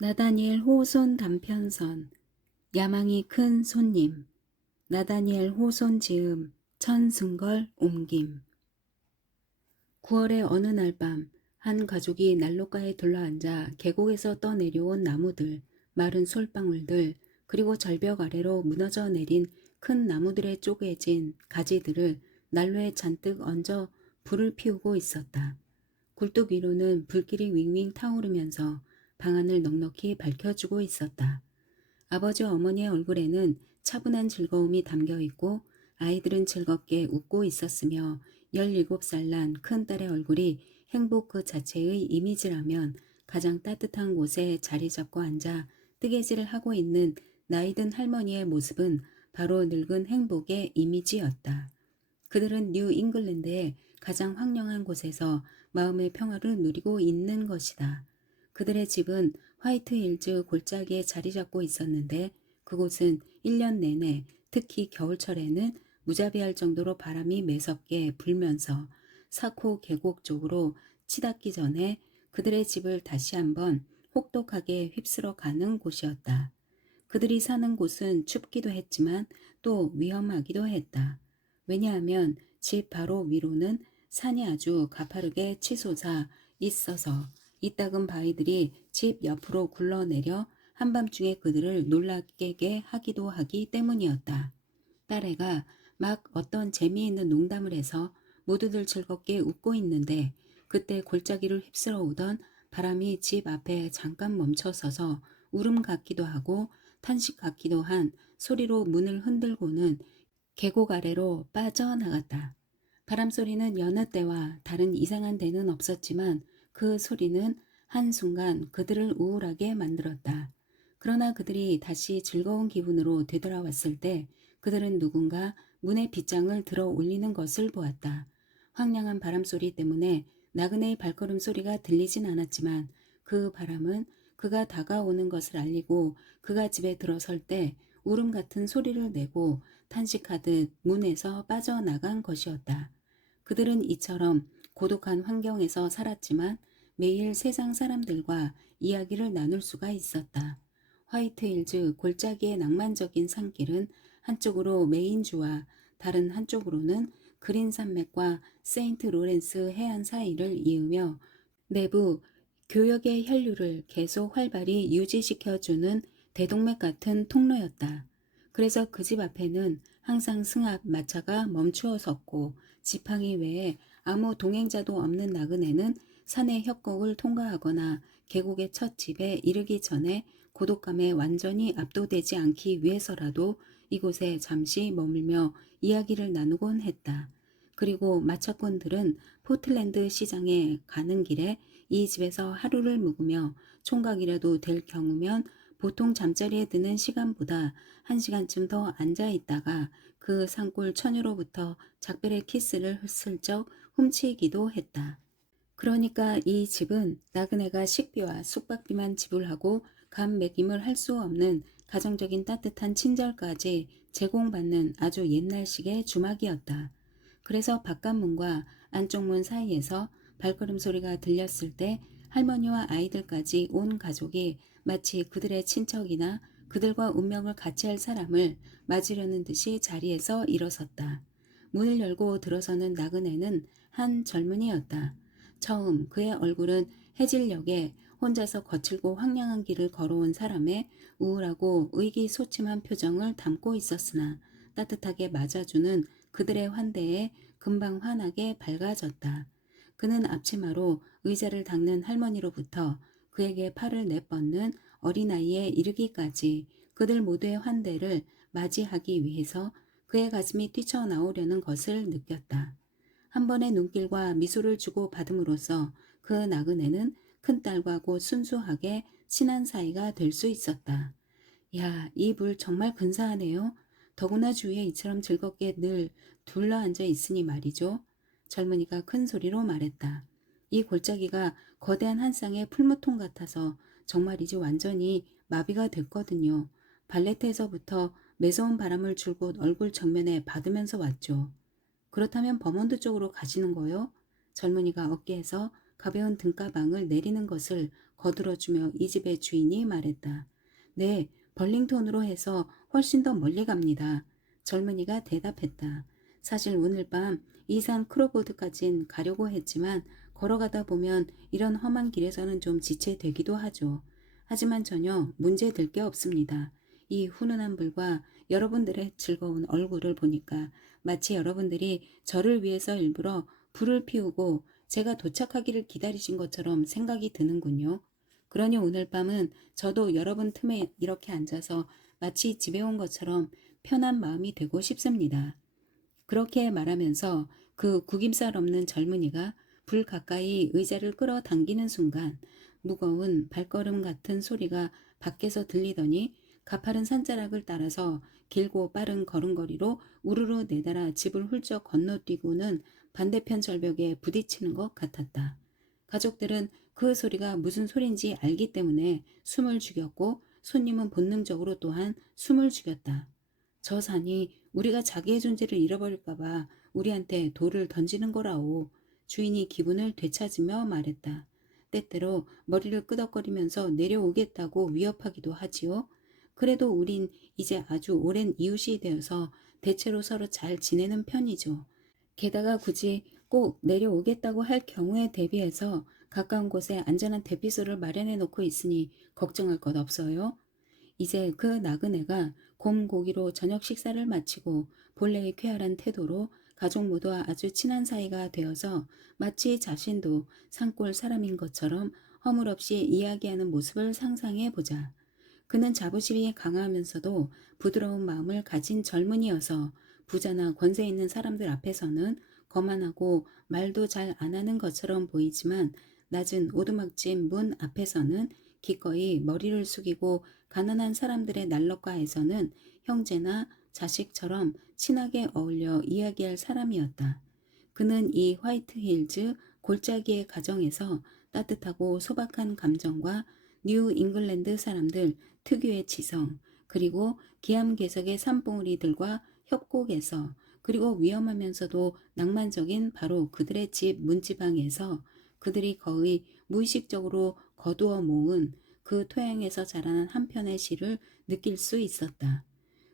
나다니엘 호손 단편선. 야망이 큰 손님. 나다니엘 호손 지음. 천승걸 옮김. 9월의 어느 날 밤, 한 가족이 난로가에 둘러앉아 계곡에서 떠내려온 나무들, 마른 솔방울들, 그리고 절벽 아래로 무너져 내린 큰 나무들의 쪼개진 가지들을 난로에 잔뜩 얹어 불을 피우고 있었다. 굴뚝 위로는 불길이 윙윙 타오르면서 방안을 넉넉히 밝혀주고 있었다. 아버지와 어머니의 얼굴에는 차분한 즐거움이 담겨 있고 아이들은 즐겁게 웃고 있었으며 17살 난 큰딸의 얼굴이 행복 그 자체의 이미지라면 가장 따뜻한 곳에 자리 잡고 앉아 뜨개질을 하고 있는 나이든 할머니의 모습은 바로 늙은 행복의 이미지였다. 그들은 뉴 잉글랜드의 가장 황량한 곳에서 마음의 평화를 누리고 있는 것이다. 그들의 집은 화이트 힐즈 골짜기에 자리 잡고 있었는데 그곳은 1년 내내 특히 겨울철에는 무자비할 정도로 바람이 매섭게 불면서 사코 계곡 쪽으로 치닫기 전에 그들의 집을 다시 한번 혹독하게 휩쓸어 가는 곳이었다. 그들이 사는 곳은 춥기도 했지만 또 위험하기도 했다. 왜냐하면 집 바로 위로는 산이 아주 가파르게 치솟아 있어서 이따금 바위들이 집 옆으로 굴러내려 한밤중에 그들을 놀라게 하기도 하기 때문이었다. 딸애가 막 어떤 재미있는 농담을 해서 모두들 즐겁게 웃고 있는데 그때 골짜기를 휩쓸어 오던 바람이 집 앞에 잠깐 멈춰서서 울음 같기도 하고 탄식 같기도 한 소리로 문을 흔들고는 계곡 아래로 빠져나갔다. 바람소리는 여느 때와 다른 이상한 데는 없었지만 그 소리는 한순간 그들을 우울하게 만들었다. 그러나 그들이 다시 즐거운 기분으로 되돌아왔을 때 그들은 누군가 문의 빗장을 들어 올리는 것을 보았다. 황량한 바람소리 때문에 나그네의 발걸음 소리가 들리진 않았지만 그 바람은 그가 다가오는 것을 알리고 그가 집에 들어설 때 울음 같은 소리를 내고 탄식하듯 문에서 빠져나간 것이었다. 그들은 이처럼 고독한 환경에서 살았지만 매일 세상 사람들과 이야기를 나눌 수가 있었다. 화이트힐즈 골짜기의 낭만적인 산길은 한쪽으로 메인주와 다른 한쪽으로는 그린 산맥과 세인트 로렌스 해안 사이를 이으며 내부 교역의 혈류를 계속 활발히 유지시켜주는 대동맥 같은 통로였다. 그래서 그 집 앞에는 항상 승합 마차가 멈추어 섰고 지팡이 외에 아무 동행자도 없는 나그네는 산의 협곡을 통과하거나 계곡의 첫 집에 이르기 전에 고독감에 완전히 압도되지 않기 위해서라도 이곳에 잠시 머물며 이야기를 나누곤 했다. 그리고 마차꾼들은 포틀랜드 시장에 가는 길에 이 집에서 하루를 묵으며 총각이라도 될 경우면 보통 잠자리에 드는 시간보다 1시간쯤 더 앉아 있다가 그 산골 처녀로부터 작별의 키스를 슬쩍 훔치기도 했다. 그러니까 이 집은 나그네가 식비와 숙박비만 지불하고 감매김을 할 수 없는 가정적인 따뜻한 친절까지 제공받는 아주 옛날식의 주막이었다. 그래서 바깥문과 안쪽문 사이에서 발걸음 소리가 들렸을 때 할머니와 아이들까지 온 가족이 마치 그들의 친척이나 그들과 운명을 같이 할 사람을 맞으려는 듯이 자리에서 일어섰다. 문을 열고 들어서는 나그네는 한 젊은이였다. 처음 그의 얼굴은 해질녘에 혼자서 거칠고 황량한 길을 걸어온 사람의 우울하고 의기소침한 표정을 담고 있었으나 따뜻하게 맞아주는 그들의 환대에 금방 환하게 밝아졌다. 그는 앞치마로 의자를 닦는 할머니로부터 그에게 팔을 내뻗는 어린아이에 이르기까지 그들 모두의 환대를 맞이하기 위해서 그의 가슴이 뛰쳐나오려는 것을 느꼈다. 한 번의 눈길과 미소를 주고 받음으로써 그 나그네는 큰딸과 곧 순수하게 친한 사이가 될 수 있었다. 야, 이 불 정말 근사하네요. 더구나 주위에 이처럼 즐겁게 늘 둘러앉아 있으니 말이죠. 젊은이가 큰 소리로 말했다. 이 골짜기가 거대한 한 쌍의 풀무통 같아서 정말이지 완전히 마비가 됐거든요. 발레트에서부터 매서운 바람을 줄곧 얼굴 정면에 받으면서 왔죠. 그렇다면 버몬드 쪽으로 가시는 거요? 젊은이가 어깨에서 가벼운 등가방을 내리는 것을 거들어주며 이 집의 주인이 말했다. 네, 벌링턴으로 해서 훨씬 더 멀리 갑니다. 젊은이가 대답했다. 사실 오늘 밤 이산 크로보드까진 가려고 했지만 걸어가다 보면 이런 험한 길에서는 좀 지체되기도 하죠. 하지만 전혀 문제될 게 없습니다. 이 훈훈한 불과 여러분들의 즐거운 얼굴을 보니까 마치 여러분들이 저를 위해서 일부러 불을 피우고 제가 도착하기를 기다리신 것처럼 생각이 드는군요. 그러니 오늘 밤은 저도 여러분 틈에 이렇게 앉아서 마치 집에 온 것처럼 편한 마음이 되고 싶습니다. 그렇게 말하면서 그 구김살 없는 젊은이가 불 가까이 의자를 끌어당기는 순간 무거운 발걸음 같은 소리가 밖에서 들리더니 가파른 산자락을 따라서 길고 빠른 걸음걸이로 우르르 내달아 집을 훌쩍 건너뛰고는 반대편 절벽에 부딪히는 것 같았다. 가족들은 그 소리가 무슨 소린지 알기 때문에 숨을 죽였고 손님은 본능적으로 또한 숨을 죽였다. 저 산이 우리가 자기의 존재를 잃어버릴까봐 우리한테 돌을 던지는 거라오. 주인이 기분을 되찾으며 말했다. 때때로 머리를 끄덕거리면서 내려오겠다고 위협하기도 하지요. 그래도 우린 이제 아주 오랜 이웃이 되어서 대체로 서로 잘 지내는 편이죠. 게다가 굳이 꼭 내려오겠다고 할 경우에 대비해서 가까운 곳에 안전한 대피소를 마련해 놓고 있으니 걱정할 것 없어요. 이제 그 나그네가 곰고기로 저녁 식사를 마치고 본래의 쾌활한 태도로 가족 모두와 아주 친한 사이가 되어서 마치 자신도 산골 사람인 것처럼 허물없이 이야기하는 모습을 상상해 보자. 그는 자부심이 강하면서도 부드러운 마음을 가진 젊은이여서 부자나 권세 있는 사람들 앞에서는 거만하고 말도 잘 안 하는 것처럼 보이지만 낮은 오두막집 문 앞에서는 기꺼이 머리를 숙이고 가난한 사람들의 난럭가에서는 형제나 자식처럼 친하게 어울려 이야기할 사람이었다. 그는 이 화이트힐즈 골짜기의 가정에서 따뜻하고 소박한 감정과 뉴 잉글랜드 사람들 특유의 지성, 그리고 기암괴석의 산봉우리들과 협곡에서, 그리고 위험하면서도 낭만적인 바로 그들의 집 문지방에서 그들이 거의 무의식적으로 거두어 모은 그 토양에서 자라난 한편의 시를 느낄 수 있었다.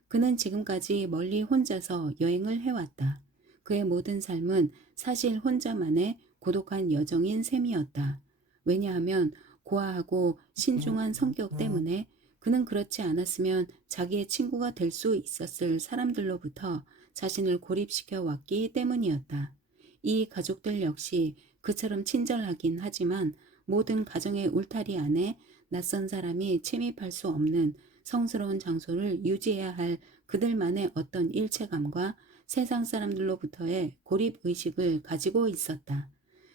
그는 지금까지 멀리 혼자서 여행을 해왔다. 그의 모든 삶은 사실 혼자만의 고독한 여정인 셈이었다. 왜냐하면 고아하고 신중한 성격 때문에 그는 그렇지 않았으면 자기의 친구가 될 수 있었을 사람들로부터 자신을 고립시켜 왔기 때문이었다. 이 가족들 역시 그처럼 친절하긴 하지만 모든 가정의 울타리 안에 낯선 사람이 침입할 수 없는 성스러운 장소를 유지해야 할 그들만의 어떤 일체감과 세상 사람들로부터의 고립의식을 가지고 있었다.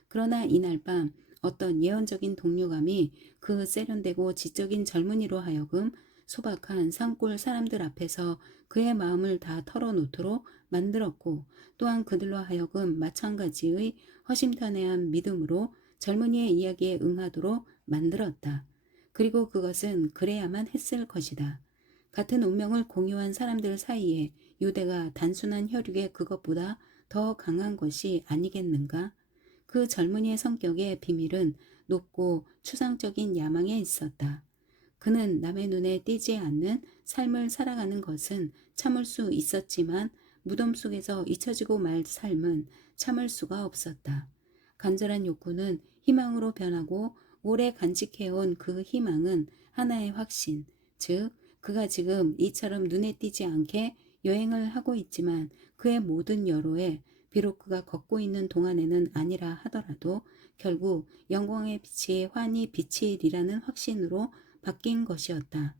그러나 이날 밤 어떤 예언적인 동료감이 그 세련되고 지적인 젊은이로 하여금 소박한 산골 사람들 앞에서 그의 마음을 다 털어놓도록 만들었고, 또한 그들로 하여금 마찬가지의 허심탄회한 믿음으로 젊은이의 이야기에 응하도록 만들었다. 그리고 그것은 그래야만 했을 것이다. 같은 운명을 공유한 사람들 사이에 유대가 단순한 혈육의 그것보다 더 강한 것이 아니겠는가? 그 젊은이의 성격의 비밀은 높고 추상적인 야망에 있었다. 그는 남의 눈에 띄지 않는 삶을 살아가는 것은 참을 수 있었지만 무덤 속에서 잊혀지고 말 삶은 참을 수가 없었다. 간절한 욕구는 희망으로 변하고 오래 간직해온 그 희망은 하나의 확신, 즉 그가 지금 이처럼 눈에 띄지 않게 여행을 하고 있지만 그의 모든 여로에 비록 그가 걷고 있는 동안에는 아니라 하더라도 결국 영광의 빛이 환히 비치리라는 확신으로 바뀐 것이었다.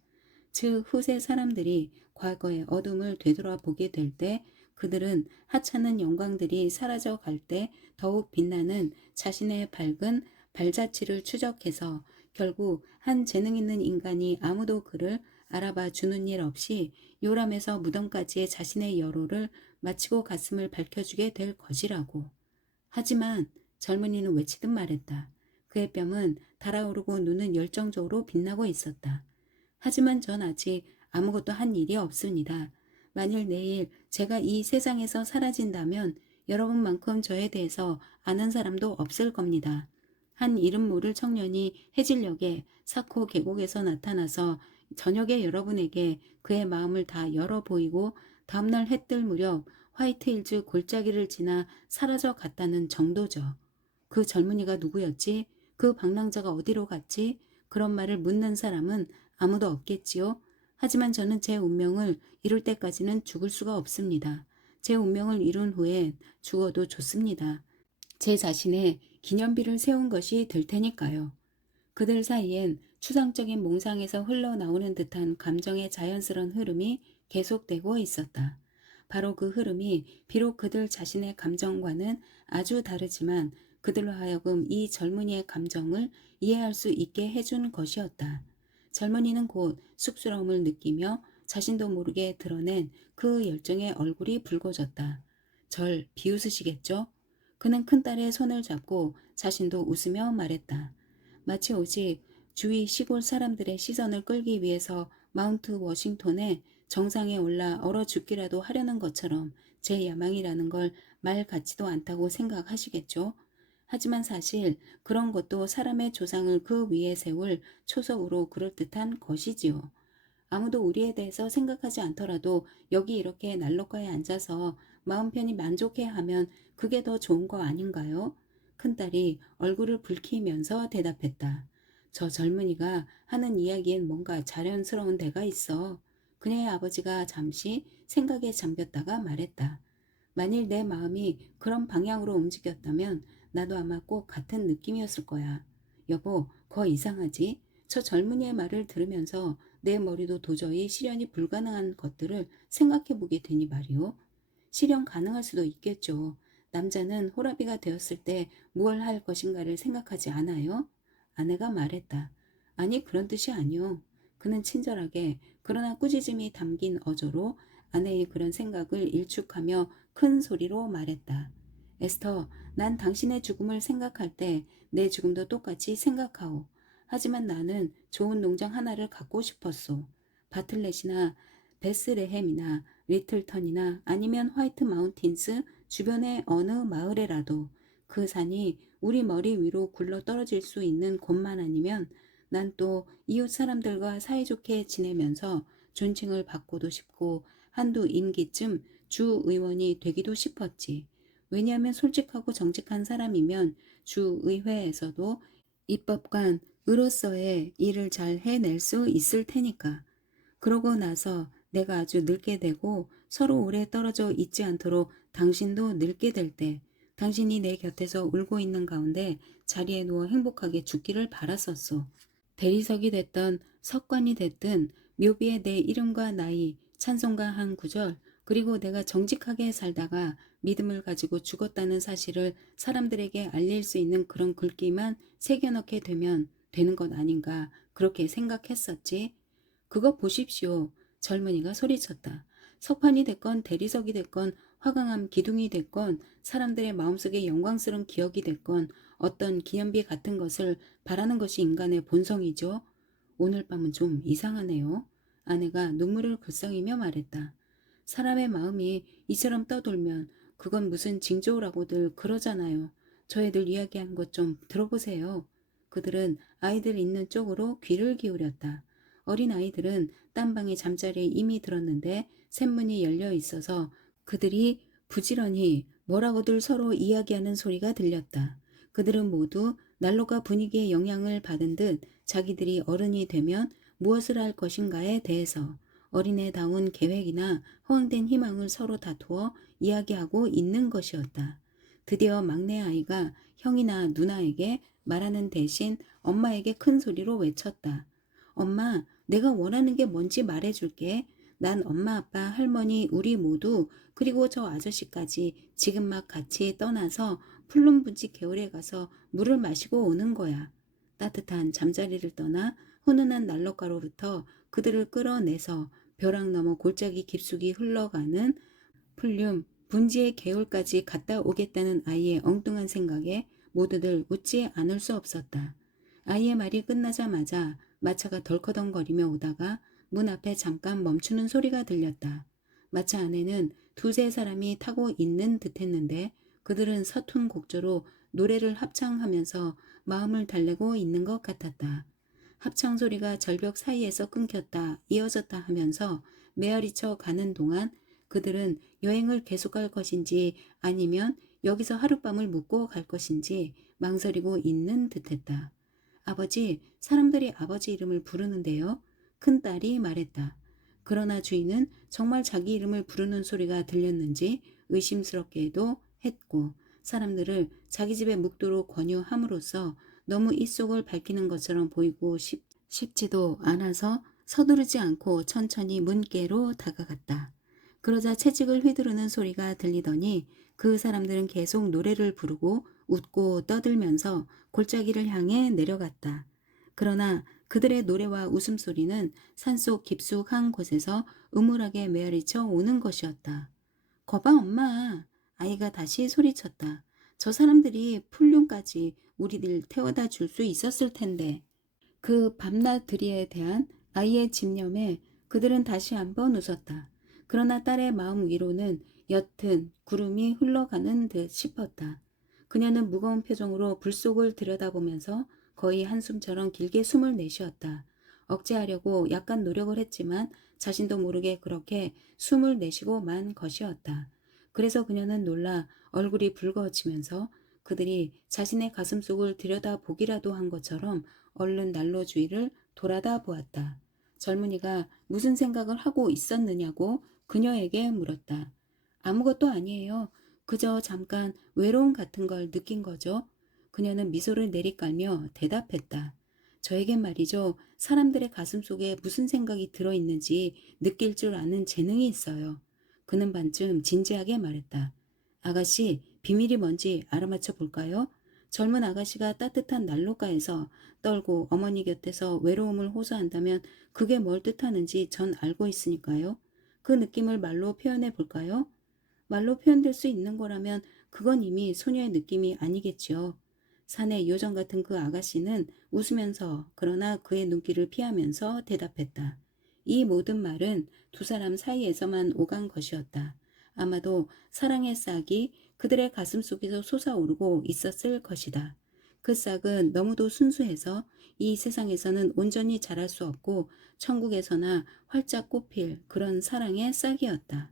즉 후세 사람들이 과거의 어둠을 되돌아보게 될 때 그들은 하찮은 영광들이 사라져 갈 때 더욱 빛나는 자신의 밝은 발자취를 추적해서 결국 한 재능 있는 인간이 아무도 그를 알아봐 주는 일 없이 요람에서 무덤까지의 자신의 여로를 마치고 갔음을 밝혀주게 될 것이라고. 하지만 젊은이는 외치듯 말했다. 그의 뺨은 달아오르고 눈은 열정적으로 빛나고 있었다. 하지만 전 아직 아무것도 한 일이 없습니다. 만일 내일 제가 이 세상에서 사라진다면 여러분만큼 저에 대해서 아는 사람도 없을 겁니다. 한 이름 모를 청년이 해질녘에 사코 계곡에서 나타나서 저녁에 여러분에게 그의 마음을 다 열어 보이고 다음날 해 뜰 무렵 화이트힐즈 골짜기를 지나 사라져 갔다는 정도죠. 그 젊은이가 누구였지? 그 방랑자가 어디로 갔지? 그런 말을 묻는 사람은 아무도 없겠지요. 하지만 저는 제 운명을 이룰 때까지는 죽을 수가 없습니다. 제 운명을 이룬 후엔 죽어도 좋습니다. 제 자신의 기념비를 세운 것이 될 테니까요. 그들 사이엔 추상적인 몽상에서 흘러나오는 듯한 감정의 자연스러운 흐름이 계속되고 있었다. 바로 그 흐름이 비록 그들 자신의 감정과는 아주 다르지만 그들로 하여금 이 젊은이의 감정을 이해할 수 있게 해준 것이었다. 젊은이는 곧 쑥스러움을 느끼며 자신도 모르게 드러낸 그 열정의 얼굴이 붉어졌다. 절 비웃으시겠죠? 그는 큰딸의 손을 잡고 자신도 웃으며 말했다. 마치 오직 주위 시골 사람들의 시선을 끌기 위해서 마운트 워싱턴의 정상에 올라 얼어 죽기라도 하려는 것처럼 제 야망이라는 걸 말 같지도 않다고 생각하시겠죠? 하지만 사실 그런 것도 사람의 조상을 그 위에 세울 초석으로 그럴듯한 것이지요. 아무도 우리에 대해서 생각하지 않더라도 여기 이렇게 난로가에 앉아서 마음 편히 만족해하면 그게 더 좋은 거 아닌가요? 큰딸이 얼굴을 붉히면서 대답했다. 저 젊은이가 하는 이야기엔 뭔가 자연스러운 데가 있어. 그녀의 아버지가 잠시 생각에 잠겼다가 말했다. 만일 내 마음이 그런 방향으로 움직였다면 나도 아마 꼭 같은 느낌이었을 거야. 여보, 거 이상하지? 저 젊은이의 말을 들으면서 내 머리도 도저히 실현이 불가능한 것들을 생각해 보게 되니 말이오. 실현 가능할 수도 있겠죠. 남자는 호라비가 되었을 때 무얼 할 것인가를 생각하지 않아요? 아내가 말했다. 아니, 그런 뜻이 아니오. 그는 친절하게 그러나 꾸짖음이 담긴 어조로 아내의 그런 생각을 일축하며 큰 소리로 말했다. 에스터, 난 당신의 죽음을 생각할 때 내 죽음도 똑같이 생각하오. 하지만 나는 좋은 농장 하나를 갖고 싶었소. 바틀렛이나 베스레헴이나 리틀턴이나 아니면 화이트 마운틴스 주변의 어느 마을에라도 그 산이 우리 머리 위로 굴러 떨어질 수 있는 곳만 아니면 난 또 이웃 사람들과 사이좋게 지내면서 존칭을 받고도 싶고 한두 임기쯤 주의원이 되기도 싶었지. 왜냐하면 솔직하고 정직한 사람이면 주의회에서도 입법관으로서의 일을 잘 해낼 수 있을 테니까. 그러고 나서 내가 아주 늙게 되고 서로 오래 떨어져 있지 않도록 당신도 늙게 될 때 당신이 내 곁에서 울고 있는 가운데 자리에 누워 행복하게 죽기를 바랐었소. 대리석이 됐던 석관이 됐든 묘비에 내 이름과 나이, 찬송가 한 구절, 그리고 내가 정직하게 살다가 믿음을 가지고 죽었다는 사실을 사람들에게 알릴 수 있는 그런 글귀만 새겨넣게 되면 되는 것 아닌가 그렇게 생각했었지. 그거 보십시오. 젊은이가 소리쳤다. 석판이 됐건 대리석이 됐건 화강암 기둥이 됐건 사람들의 마음속에 영광스러운 기억이 됐건 어떤 기념비 같은 것을 바라는 것이 인간의 본성이죠. 오늘 밤은 좀 이상하네요. 아내가 눈물을 글썽이며 말했다. 사람의 마음이 이처럼 떠돌면 그건 무슨 징조라고들 그러잖아요. 저희들 이야기한 것 좀 들어보세요. 그들은 아이들 있는 쪽으로 귀를 기울였다. 어린 아이들은 딴방의 잠자리에 이미 들었는데 샘문이 열려 있어서 그들이 부지런히 뭐라고들 서로 이야기하는 소리가 들렸다. 그들은 모두 난로가 분위기에 영향을 받은 듯 자기들이 어른이 되면 무엇을 할 것인가에 대해서 어린애다운 계획이나 허황된 희망을 서로 다투어 이야기하고 있는 것이었다. 드디어 막내 아이가 형이나 누나에게 말하는 대신 엄마에게 큰 소리로 외쳤다. 엄마, 내가 원하는 게 뭔지 말해줄게. 난 엄마, 아빠, 할머니, 우리 모두 그리고 저 아저씨까지 지금 막 같이 떠나서 풀룸부지 개울에 가서 물을 마시고 오는 거야. 따뜻한 잠자리를 떠나 훈훈한 난로가로부터 그들을 끌어내서 벼랑 너머 골짜기 깊숙이 흘러가는 풀륨 분지의 개울까지 갔다 오겠다는 아이의 엉뚱한 생각에 모두들 웃지 않을 수 없었다. 아이의 말이 끝나자마자 마차가 덜커덩거리며 오다가 문 앞에 잠깐 멈추는 소리가 들렸다. 마차 안에는 두세 사람이 타고 있는 듯했는데 그들은 서툰 곡조로 노래를 합창하면서 마음을 달래고 있는 것 같았다. 합창 소리가 절벽 사이에서 끊겼다 이어졌다 하면서 메아리쳐 가는 동안 그들은 여행을 계속할 것인지 아니면 여기서 하룻밤을 묵고 갈 것인지 망설이고 있는 듯했다. 아버지, 사람들이 아버지 이름을 부르는데요. 큰딸이 말했다. 그러나 주인은 정말 자기 이름을 부르는 소리가 들렸는지 의심스럽게도 했고 사람들을 자기 집에 묵도록 권유함으로써 너무 입속을 밝히는 것처럼 보이고 싶지도 않아서 서두르지 않고 천천히 문께로 다가갔다. 그러자 채찍을 휘두르는 소리가 들리더니 그 사람들은 계속 노래를 부르고 웃고 떠들면서 골짜기를 향해 내려갔다. 그러나 그들의 노래와 웃음소리는 산속 깊숙한 곳에서 음울하게 메아리쳐 오는 것이었다. 거봐 엄마. 아이가 다시 소리쳤다. 저 사람들이 풀륜까지 우리들 태워다 줄 수 있었을 텐데. 그 밤낮들이에 대한 아이의 집념에 그들은 다시 한번 웃었다. 그러나 딸의 마음 위로는 옅은 구름이 흘러가는 듯 싶었다. 그녀는 무거운 표정으로 불 속을 들여다보면서 거의 한숨처럼 길게 숨을 내쉬었다. 억제하려고 약간 노력을 했지만 자신도 모르게 그렇게 숨을 내쉬고 만 것이었다. 그래서 그녀는 놀라 얼굴이 붉어지면서 그들이 자신의 가슴속을 들여다보기라도 한 것처럼 얼른 난로 주위를 돌아다 보았다. 젊은이가 무슨 생각을 하고 있었느냐고 그녀에게 물었다. 아무것도 아니에요. 그저 잠깐 외로움 같은 걸 느낀 거죠. 그녀는 미소를 내리깔며 대답했다. 저에겐 말이죠. 사람들의 가슴 속에 무슨 생각이 들어있는지 느낄 줄 아는 재능이 있어요. 그는 반쯤 진지하게 말했다. 아가씨, 비밀이 뭔지 알아맞혀 볼까요? 젊은 아가씨가 따뜻한 난로가에서 떨고 어머니 곁에서 외로움을 호소한다면 그게 뭘 뜻하는지 전 알고 있으니까요. 그 느낌을 말로 표현해 볼까요? 말로 표현될 수 있는 거라면 그건 이미 소녀의 느낌이 아니겠지요. 산의 요정 같은 그 아가씨는 웃으면서 그러나 그의 눈길을 피하면서 대답했다. 이 모든 말은 두 사람 사이에서만 오간 것이었다. 아마도 사랑의 싹이 그들의 가슴 속에서 솟아오르고 있었을 것이다. 그 싹은 너무도 순수해서 이 세상에서는 온전히 자랄 수 없고 천국에서나 활짝 꽃필 그런 사랑의 싹이었다.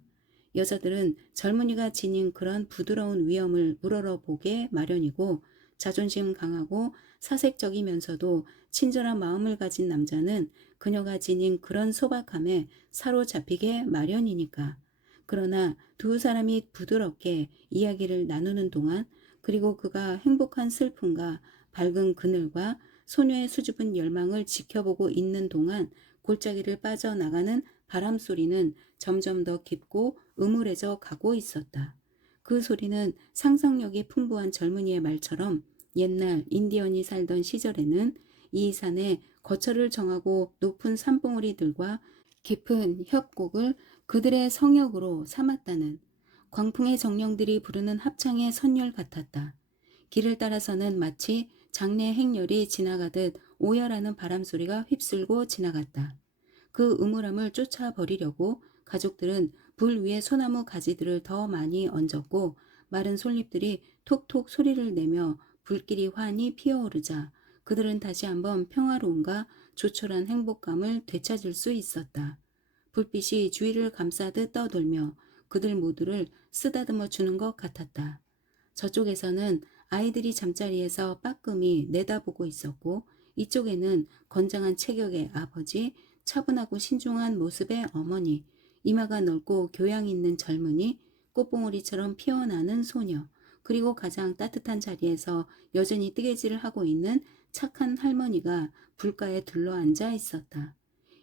여자들은 젊은이가 지닌 그런 부드러운 위엄을 우러러보게 마련이고 자존심 강하고 사색적이면서도 친절한 마음을 가진 남자는 그녀가 지닌 그런 소박함에 사로잡히게 마련이니까. 그러나 두 사람이 부드럽게 이야기를 나누는 동안 그리고 그가 행복한 슬픔과 밝은 그늘과 소녀의 수줍은 열망을 지켜보고 있는 동안 골짜기를 빠져나가는 바람 소리는 점점 더 깊고 음울해져 가고 있었다. 그 소리는 상상력이 풍부한 젊은이의 말처럼 옛날 인디언이 살던 시절에는 이 산에 거처를 정하고 높은 산봉우리들과 깊은 협곡을 그들의 성역으로 삼았다는 광풍의 정령들이 부르는 합창의 선율 같았다. 길을 따라서는 마치 장내 행렬이 지나가듯 오열하는 바람소리가 휩쓸고 지나갔다. 그 음울함을 쫓아버리려고 가족들은 불 위에 소나무 가지들을 더 많이 얹었고 마른 솔잎들이 톡톡 소리를 내며 불길이 환히 피어오르자 그들은 다시 한번 평화로움과 조촐한 행복감을 되찾을 수 있었다. 불빛이 주위를 감싸듯 떠돌며 그들 모두를 쓰다듬어 주는 것 같았다. 저쪽에서는 아이들이 잠자리에서 빠끔히 내다보고 있었고 이쪽에는 건장한 체격의 아버지, 차분하고 신중한 모습의 어머니, 이마가 넓고 교양 있는 젊은이, 꽃봉오리처럼 피어나는 소녀, 그리고 가장 따뜻한 자리에서 여전히 뜨개질을 하고 있는 착한 할머니가 불가에 둘러앉아 있었다.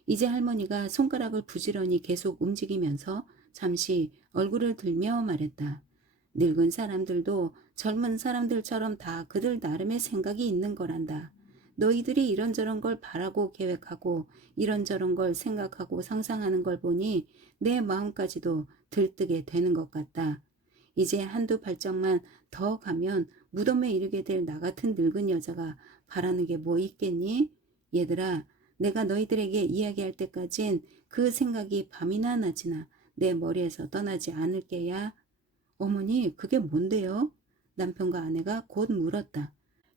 이제 할머니가 손가락을 부지런히 계속 움직이면서 잠시 얼굴을 들며 말했다. 늙은 사람들도 젊은 사람들처럼 다 그들 나름의 생각이 있는 거란다. 너희들이 이런저런 걸 바라고 계획하고 이런저런 걸 생각하고 상상하는 걸 보니 내 마음까지도 들뜨게 되는 것 같다. 이제 한두 발짝만 더 가면 무덤에 이르게 될 나 같은 늙은 여자가 바라는 게 뭐 있겠니? 얘들아, 내가 너희들에게 이야기할 때까진 그 생각이 밤이나 낮이나 내 머리에서 떠나지 않을 게야. 어머니, 그게 뭔데요? 남편과 아내가 곧 물었다.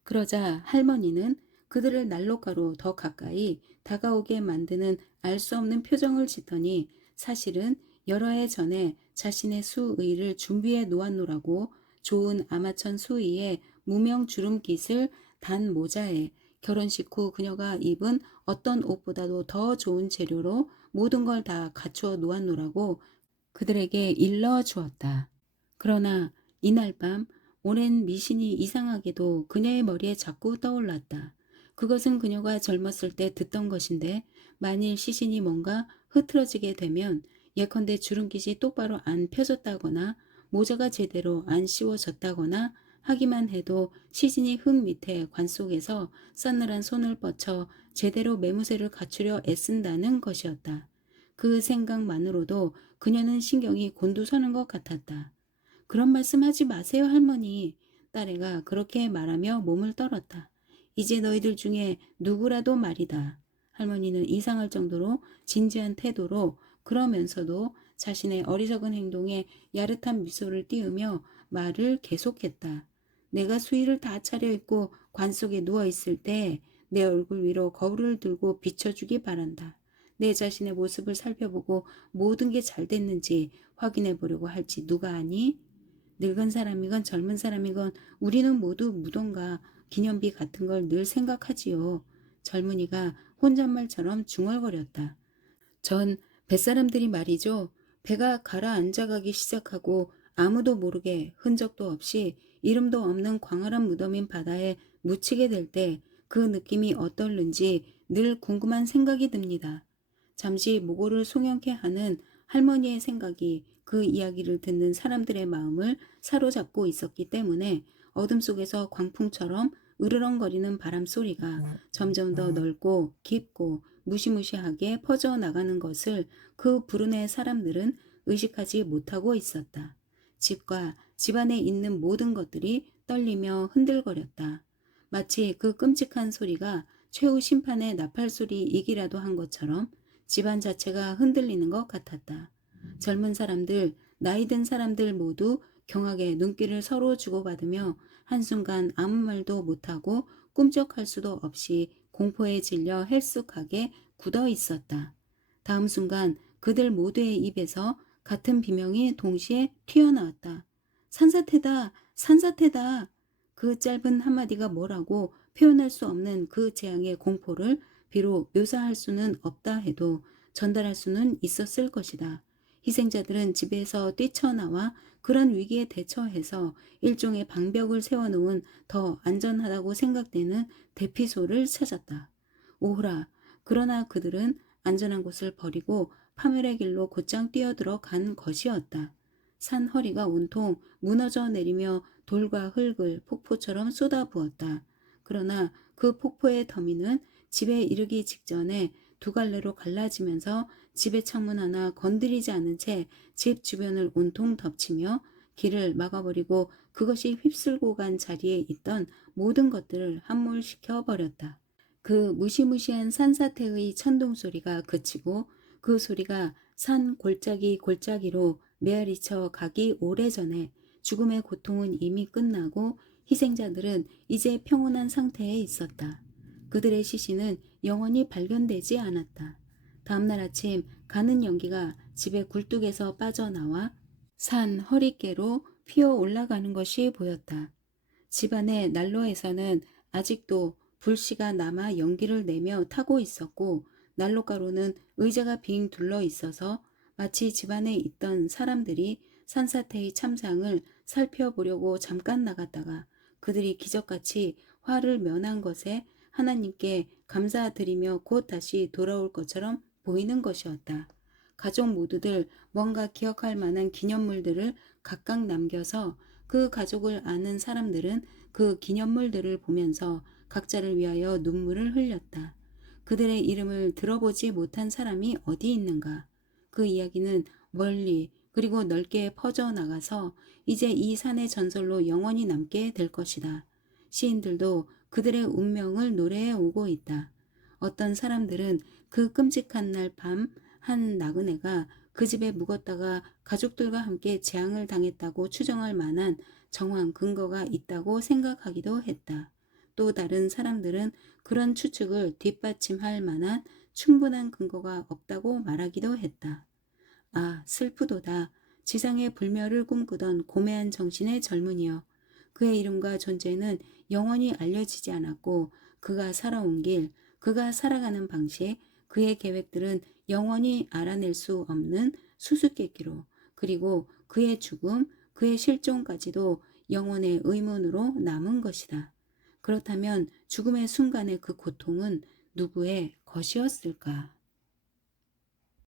그러자 할머니는 그들을 난로가로 더 가까이 다가오게 만드는 알 수 없는 표정을 짓더니 사실은 여러 해 전에 자신의 수의를 준비해 놓았노라고 좋은 아마천 수의에 무명 주름깃을 단 모자에 결혼식 후 그녀가 입은 어떤 옷보다도 더 좋은 재료로 모든 걸 다 갖추어 놓았노라고 그들에게 일러 주었다. 그러나 이날 밤 오랜 미신이 이상하게도 그녀의 머리에 자꾸 떠올랐다. 그것은 그녀가 젊었을 때 듣던 것인데 만일 시신이 뭔가 흐트러지게 되면 예컨대 주름깃이 똑바로 안 펴졌다거나 모자가 제대로 안 씌워졌다거나 하기만 해도 시신이 흙 밑에 관 속에서 싸늘한 손을 뻗쳐 제대로 매무새를 갖추려 애쓴다는 것이었다. 그 생각만으로도 그녀는 신경이 곤두서는 것 같았다. 그런 말씀 하지 마세요, 할머니. 딸애가 그렇게 말하며 몸을 떨었다. 이제 너희들 중에 누구라도 말이다. 할머니는 이상할 정도로 진지한 태도로 그러면서도 자신의 어리석은 행동에 야릇한 미소를 띄우며 말을 계속했다. 내가 수의를 다 차려입고 관 속에 누워있을 때 내 얼굴 위로 거울을 들고 비춰주기 바란다. 내 자신의 모습을 살펴보고 모든 게 잘 됐는지 확인해 보려고 할지 누가 아니? 늙은 사람이건 젊은 사람이건 우리는 모두 무덤과 기념비 같은 걸 늘 생각하지요. 젊은이가 혼잣말처럼 중얼거렸다. 전 뱃사람들이 말이죠. 배가 가라앉아가기 시작하고 아무도 모르게 흔적도 없이 이름도 없는 광활한 무덤인 바다에 묻히게 될 때 그 느낌이 어떨는지 늘 궁금한 생각이 듭니다. 잠시 모고를 송연케 하는 할머니의 생각이 그 이야기를 듣는 사람들의 마음을 사로잡고 있었기 때문에 어둠 속에서 광풍처럼 으르렁거리는 바람 소리가 점점 더 넓고 깊고 무시무시하게 퍼져나가는 것을 그 불운의 사람들은 의식하지 못하고 있었다. 집과 집안에 있는 모든 것들이 떨리며 흔들거렸다. 마치 그 끔찍한 소리가 최후 심판의 나팔 소리이기라도 한 것처럼 집안 자체가 흔들리는 것 같았다. 젊은 사람들, 나이 든 사람들 모두 경악의 눈길을 서로 주고받으며 한순간 아무 말도 못하고 꿈쩍할 수도 없이 공포에 질려 헬쑥하게 굳어 있었다. 다음 순간 그들 모두의 입에서 같은 비명이 동시에 튀어나왔다. 산사태다! 산사태다! 그 짧은 한마디가 뭐라고 표현할 수 없는 그 재앙의 공포를 비록 묘사할 수는 없다 해도 전달할 수는 있었을 것이다. 희생자들은 집에서 뛰쳐나와 그런 위기에 대처해서 일종의 방벽을 세워놓은 더 안전하다고 생각되는 대피소를 찾았다. 오호라, 그러나 그들은 안전한 곳을 버리고 파멸의 길로 곧장 뛰어들어 간 것이었다. 산 허리가 온통 무너져 내리며 돌과 흙을 폭포처럼 쏟아부었다. 그러나 그 폭포의 더미는 집에 이르기 직전에 두 갈래로 갈라지면서 집의 창문 하나 건드리지 않은 채 집 주변을 온통 덮치며 길을 막아버리고 그것이 휩쓸고 간 자리에 있던 모든 것들을 함몰시켜 버렸다. 그 무시무시한 산사태의 천둥 소리가 그치고 그 소리가 산 골짜기 골짜기로 메아리쳐 가기 오래전에 죽음의 고통은 이미 끝나고 희생자들은 이제 평온한 상태에 있었다. 그들의 시신은 영원히 발견되지 않았다. 다음날 아침 가는 연기가 집의 굴뚝에서 빠져나와 산 허리께로 피어 올라가는 것이 보였다. 집안의 난로에서는 아직도 불씨가 남아 연기를 내며 타고 있었고 난로가루는 의자가 빙 둘러 있어서 마치 집안에 있던 사람들이 산사태의 참상을 살펴보려고 잠깐 나갔다가 그들이 기적같이 화를 면한 것에 하나님께 감사드리며 곧 다시 돌아올 것처럼 보이는 것이었다. 가족 모두들 뭔가 기억할 만한 기념물들을 각각 남겨서 그 가족을 아는 사람들은 그 기념물들을 보면서 각자를 위하여 눈물을 흘렸다. 그들의 이름을 들어보지 못한 사람이 어디 있는가? 그 이야기는 멀리 그리고 넓게 퍼져나가서 이제 이 산의 전설로 영원히 남게 될 것이다. 시인들도 그들의 운명을 노래해 오고 있다. 어떤 사람들은 그 끔찍한 날 밤 한 나그네가 그 집에 묵었다가 가족들과 함께 재앙을 당했다고 추정할 만한 정황 근거가 있다고 생각하기도 했다. 또 다른 사람들은 그런 추측을 뒷받침할 만한 충분한 근거가 없다고 말하기도 했다. 아, 슬프도다. 지상의 불멸을 꿈꾸던 고매한 정신의 젊은이여. 그의 이름과 존재는 영원히 알려지지 않았고 그가 살아온 길, 그가 살아가는 방식, 그의 계획들은 영원히 알아낼 수 없는 수수께끼로, 그리고 그의 죽음, 그의 실종까지도 영혼의 의문으로 남은 것이다. 그렇다면 죽음의 순간의 그 고통은 누구의 것이었을까?